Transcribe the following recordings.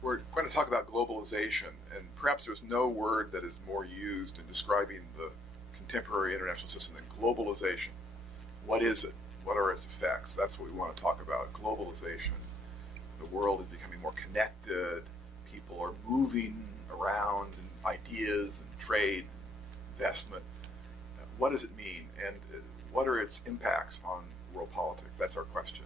We're going to talk about globalization, and perhaps there's no word that is more used in describing the contemporary international system than globalization. What is it? What are its effects? That's what we want to talk about, globalization. The world is becoming more connected. People are moving around in ideas and trade, investment. What does it mean, and what are its impacts on world politics? That's our question.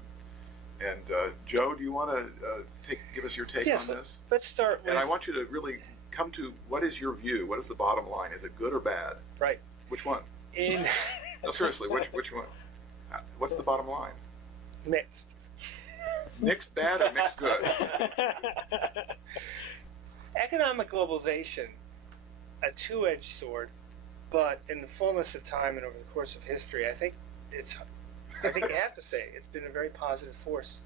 And Joe, do you want to give us your take on this? Let's start with... And I want you to really come to, what is your view? What is the bottom line? Is it good or bad? Right. Which one? No, seriously, which one? What's the bottom line? Mixed. Mixed bad or mixed good? Economic globalization, a two-edged sword, but in the fullness of time and over the course of history, I think you have to say it's been a very positive force.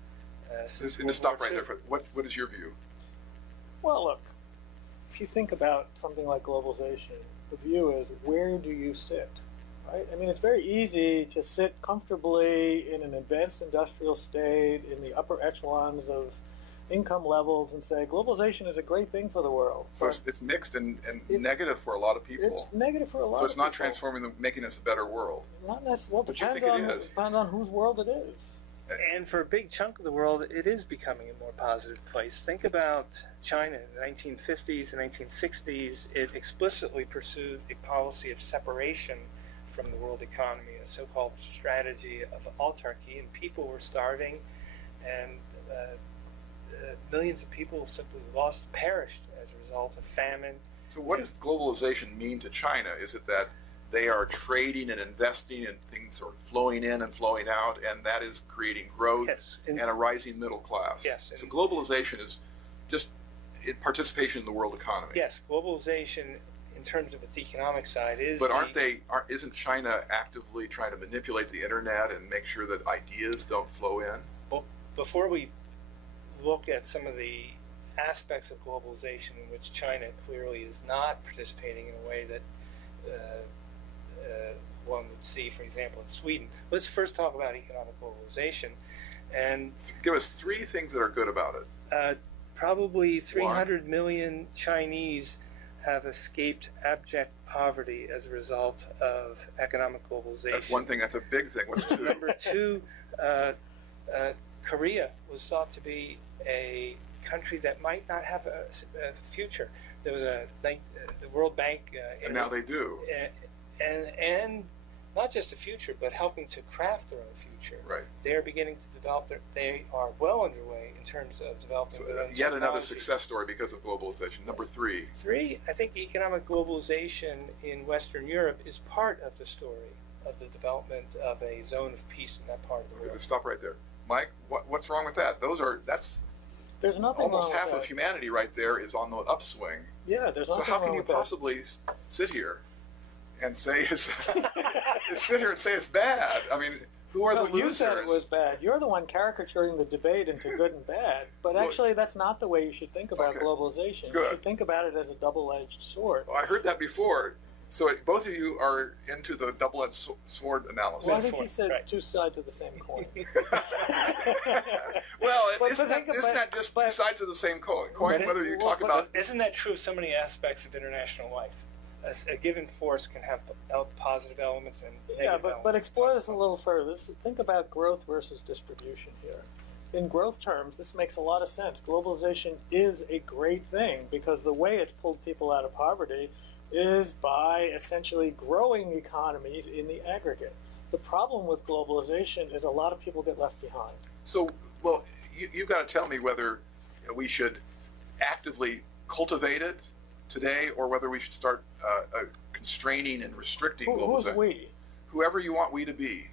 Since and to stop right there. What is your view? Well, look, if you think about something like globalization, the view is, where do you sit? Right? I mean, it's very easy to sit comfortably in an advanced industrial state, in the upper echelons of income levels, and say globalization is a great thing for the world. So it's mixed and negative for a lot of people. It's negative for a lot of people. So it's not transforming, making us a better world. Not necessarily. Well, depends on whose world it is. And for a big chunk of the world, it is becoming a more positive place. Think about China in the 1950s and 1960s. It explicitly pursued a policy of separation from the world economy, a so-called strategy of autarky, and people were starving, and millions of people simply perished as a result of famine. So what does globalization mean to China? Is it that they are trading and investing and things are flowing in and flowing out, and that is creating growth and a rising middle class? Yes. So globalization is just participation in the world economy. Yes, globalization in terms of its economic side is... But isn't China actively trying to manipulate the internet and make sure that ideas don't flow in? Well, before we look at some of the aspects of globalization in which China clearly is not participating in a way that one would see, for example, in Sweden. Let's first talk about economic globalization. And give us three things that are good about it. Probably 300 million Chinese have escaped abject poverty as a result of economic globalization. That's one thing. That's a big thing. What's two? Number two, Korea was thought to be a country that might not have a future. There was the World Bank, and now they do, and not just a future, but helping to craft their own future. Right. They are beginning to develop. They are well underway in terms of developing. So yet another success story because of globalization. Number three. I think economic globalization in Western Europe is part of the story of the development of a zone of peace in that part of the world. Stop right there, Mike. What's wrong with that? There's nothing almost wrong half with of that. Humanity right there is on the upswing. Yeah, there's nothing wrong. So how can wrong you with possibly sit here and say it's bad? I mean, who are the losers? You said it was bad. You're the one caricaturing the debate into good and bad. But actually, that's not the way you should think about globalization. Good. You should think about it as a double-edged sword. Well, I heard that before. So both of you are into the double-edged sword analysis. Well, I think he said two sides of the same coin. Well, isn't that just two sides of the same coin? Whether you talk about... Isn't that true of so many aspects of international life? A given force can have positive elements and negative elements. But explore this a little further. Think about growth versus distribution here. In growth terms, this makes a lot of sense. Globalization is a great thing because the way it's pulled people out of poverty is by essentially growing economies in the aggregate. The problem with globalization is a lot of people get left behind. So, well, you've got to tell me whether we should actively cultivate it today or whether we should start constraining and restricting globalization. Who's we? Whoever you want we to be.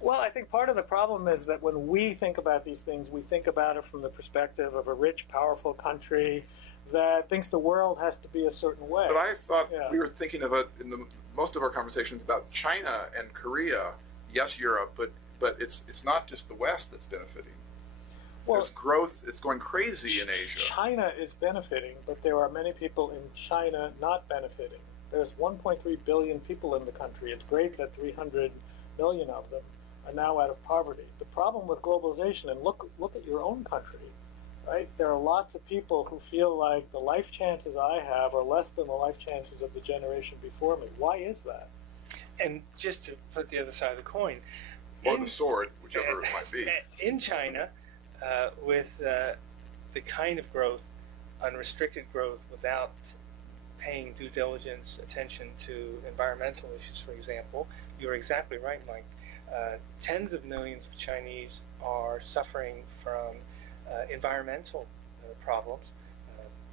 Well, I think part of the problem is that when we think about these things, we think about it from the perspective of a rich, powerful country that thinks the world has to be a certain way. But I thought we were thinking about in most of our conversations about China and Korea, yes, Europe, but it's not just the West that's benefiting. Well, there's growth. It's going crazy in Asia. China is benefiting, but there are many people in China not benefiting. There's 1.3 billion people in the country. It's great that 300 million of them are now out of poverty. The problem with globalization, and look at your own country, right? There are lots of people who feel like the life chances I have are less than the life chances of the generation before me. Why is that? And just to put the other side of the coin, or the sword, whichever it might be. In China, with the kind of growth, unrestricted growth, without paying due diligence attention to environmental issues, for example, you're exactly right, Mike. Tens of millions of Chinese are suffering from environmental problems,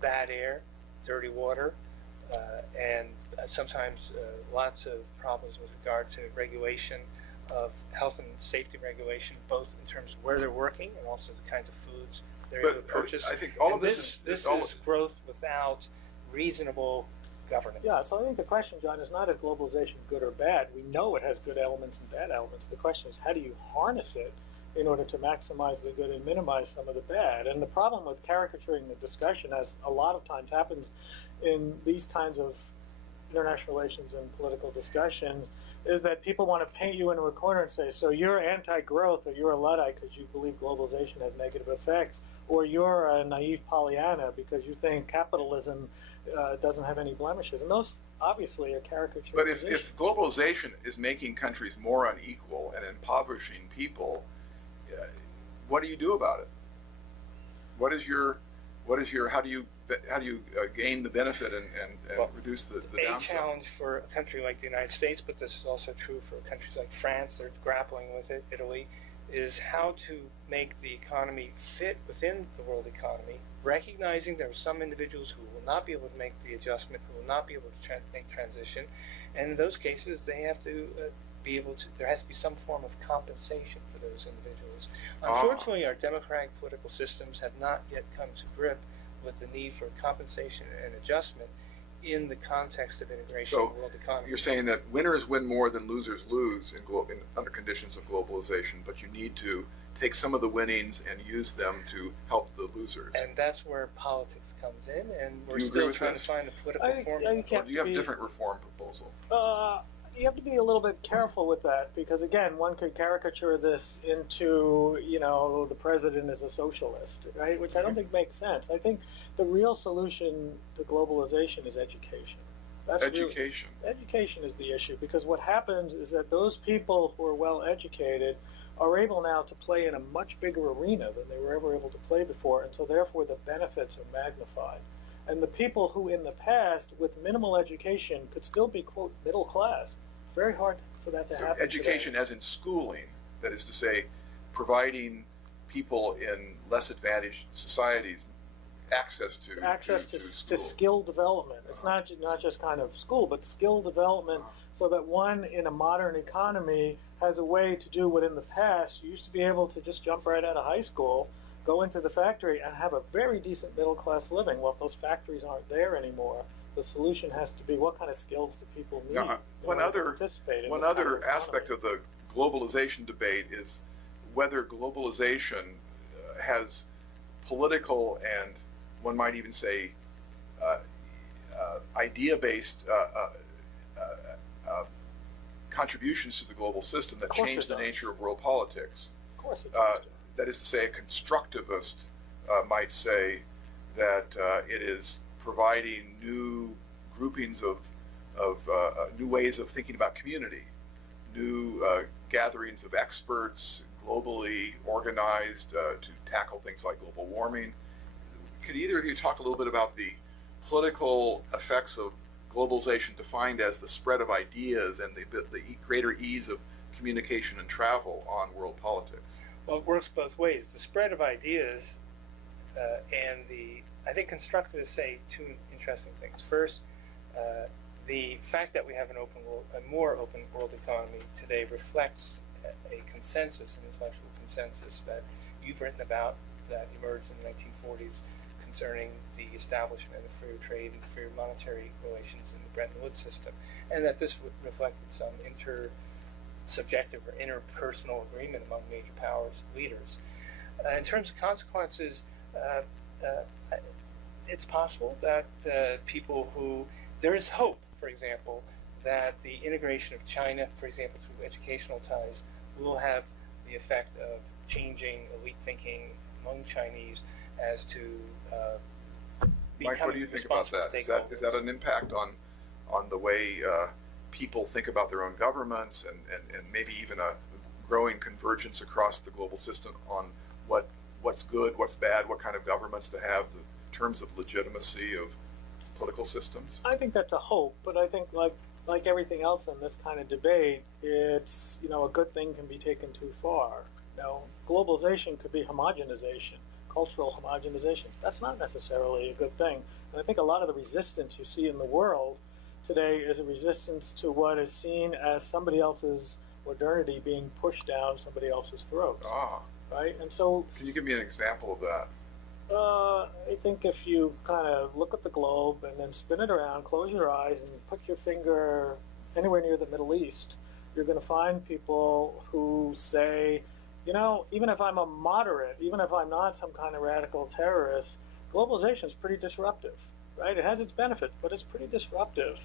bad air, dirty water, and sometimes lots of problems with regard to regulation of health and safety regulation, both in terms of where they're working and also the kinds of foods they're able to purchase. I think all and of this is growth without reasonable governance. Yeah, so I think the question, John, is not is globalization good or bad. We know it has good elements and bad elements. The question is how do you harness it in order to maximize the good and minimize some of the bad? And the problem with caricaturing the discussion, as a lot of times happens in these kinds of international relations and political discussions, is that people want to paint you into a corner and say, so you're anti-growth or you're a Luddite because you believe globalization has negative effects, or you're a naive Pollyanna because you think capitalism doesn't have any blemishes. And those obviously are caricatures. But if globalization is making countries more unequal and impoverishing people, what do you do about it? How do you gain the benefit and reduce the downside? A challenge for a country like the United States, but this is also true for countries like France, they're grappling with it, Italy, is how to make the economy fit within the world economy, recognizing there are some individuals who will not be able to make the adjustment, who will not be able to make transition, and in those cases they have to be able to, there has to be some form of compensation for those individuals. Unfortunately, our democratic political systems have not yet come to grip with the need for compensation and adjustment in the context of integration in the world economy. You're saying that winners win more than losers lose under conditions of globalization, but you need to take some of the winnings and use them to help the losers. And that's where politics comes in, and we're still trying to find a political formula. Or do you have a different reform proposal? You have to be a little bit careful with that because, again, one could caricature this into, the president is a socialist, right? Which I don't think makes sense. I think the real solution to globalization is education. Education. Education is the issue because what happens is that those people who are well educated are able now to play in a much bigger arena than they were ever able to play before, and so therefore the benefits are magnified. And the people who in the past, with minimal education, could still be, quote, middle class, very hard for that to happen. Education today. As in schooling, that is to say, providing people in less advantaged societies access to skill development. It's not just kind of school, but skill development, so that one in a modern economy has a way to do what in the past you used to be able to just jump right out of high school, go into the factory, and have a very decent middle class living. Well, if those factories aren't there anymore, the solution has to be what kind of skills do people need one other aspect of the globalization debate is whether globalization has political and one might even say idea-based contributions to the global system that change the nature of world politics. Of course it does. That is to say, a constructivist might say that it is providing new groupings of new ways of thinking about community, new gatherings of experts, globally organized to tackle things like global warming. Could either of you talk a little bit about the political effects of globalization defined as the spread of ideas and the greater ease of communication and travel on world politics? Well, it works both ways. The spread of ideas and I think constructivists say two interesting things. First, the fact that we have a more open world economy today reflects a consensus, an intellectual consensus that you've written about that emerged in the 1940s concerning the establishment of free trade and free monetary relations in the Bretton Woods system, and that this reflected some intersubjective or interpersonal agreement among major powers leaders. In terms of consequences, it's possible that there is hope, for example, that the integration of China, for example, through educational ties, will have the effect of changing elite thinking among Chinese as to Mike, what do you think about that? Is that an impact on the way people think about their own governments and maybe even a growing convergence across the global system on what's good, what's bad, what kind of governments to have, the terms of legitimacy of political systems? I think that's a hope, but I think like everything else in this kind of debate, it's, a good thing can be taken too far. Globalization could be homogenization, cultural homogenization. That's not necessarily a good thing. And I think a lot of the resistance you see in the world today is a resistance to what is seen as somebody else's modernity being pushed down somebody else's throat. Right? And so, can you give me an example of that? I think if you kind of look at the globe and then spin it around, close your eyes, and put your finger anywhere near the Middle East, you're going to find people who say, even if I'm a moderate, even if I'm not some kind of radical terrorist, globalization is pretty disruptive, right? It has its benefits, but it's pretty disruptive.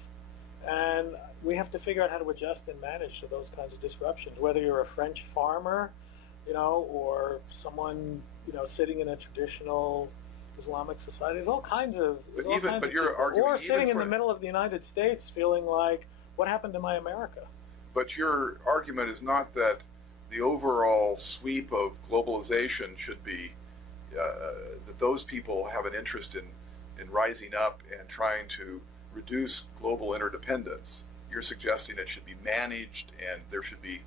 And we have to figure out how to adjust and manage to those kinds of disruptions, whether you're a French farmer, or someone, sitting in a traditional Islamic society. There's all kinds of... you're arguing... Or sitting in the middle of the United States feeling like, what happened to my America? But your argument is not that the overall sweep of globalization should be, that those people have an interest in rising up and trying to reduce global interdependence. You're suggesting it should be managed and there should be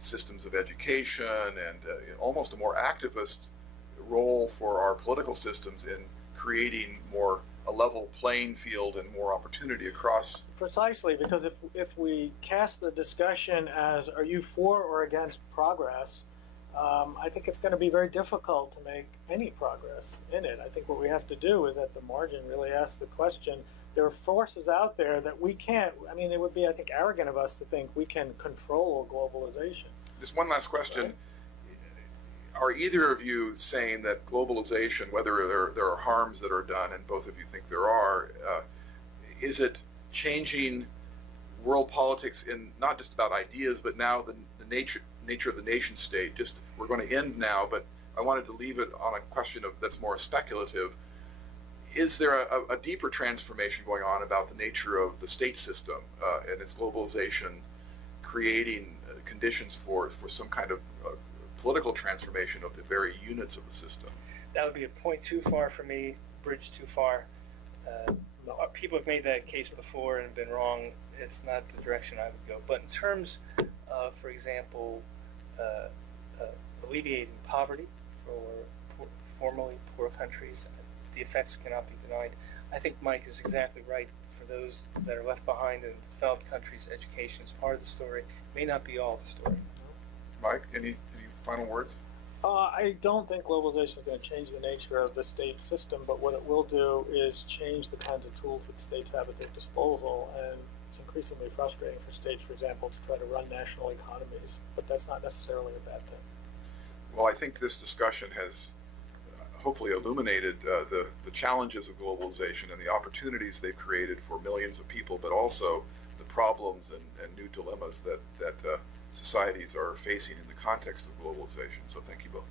systems of education and almost a more activist role for our political systems in creating a level playing field and more opportunity across. Precisely, because if we cast the discussion as are you for or against progress, I think it's going to be very difficult to make any progress in it. I think what we have to do is at the margin really ask the question, there are forces out there that we can't, it would be, I think, arrogant of us to think we can control globalization. Just one last question. Right? Are either of you saying that globalization, whether there are harms that are done, and both of you think there are, is it changing world politics in not just about ideas, but now the nature of the nation state? Just, we're going to end now, but I wanted to leave it on a question that's more speculative. Is there a deeper transformation going on about the nature of the state system and its globalization creating conditions for some kind of political transformation of the very units of the system? That would be a point too far for me, bridge too far. People have made that case before and been wrong. It's not the direction I would go. But in terms of, for example, alleviating poverty for formerly poor countries, the effects cannot be denied. I think Mike is exactly right. For those that are left behind in developed countries, education is part of the story. It may not be all the story. Mike, any final words? I don't think globalization is going to change the nature of the state system, but what it will do is change the kinds of tools that states have at their disposal, and it's increasingly frustrating for states, for example, to try to run national economies, but that's not necessarily a bad thing. Well, I think this discussion has hopefully illuminated the challenges of globalization and the opportunities they've created for millions of people, but also the problems and new dilemmas that societies are facing in the context of globalization. So thank you both.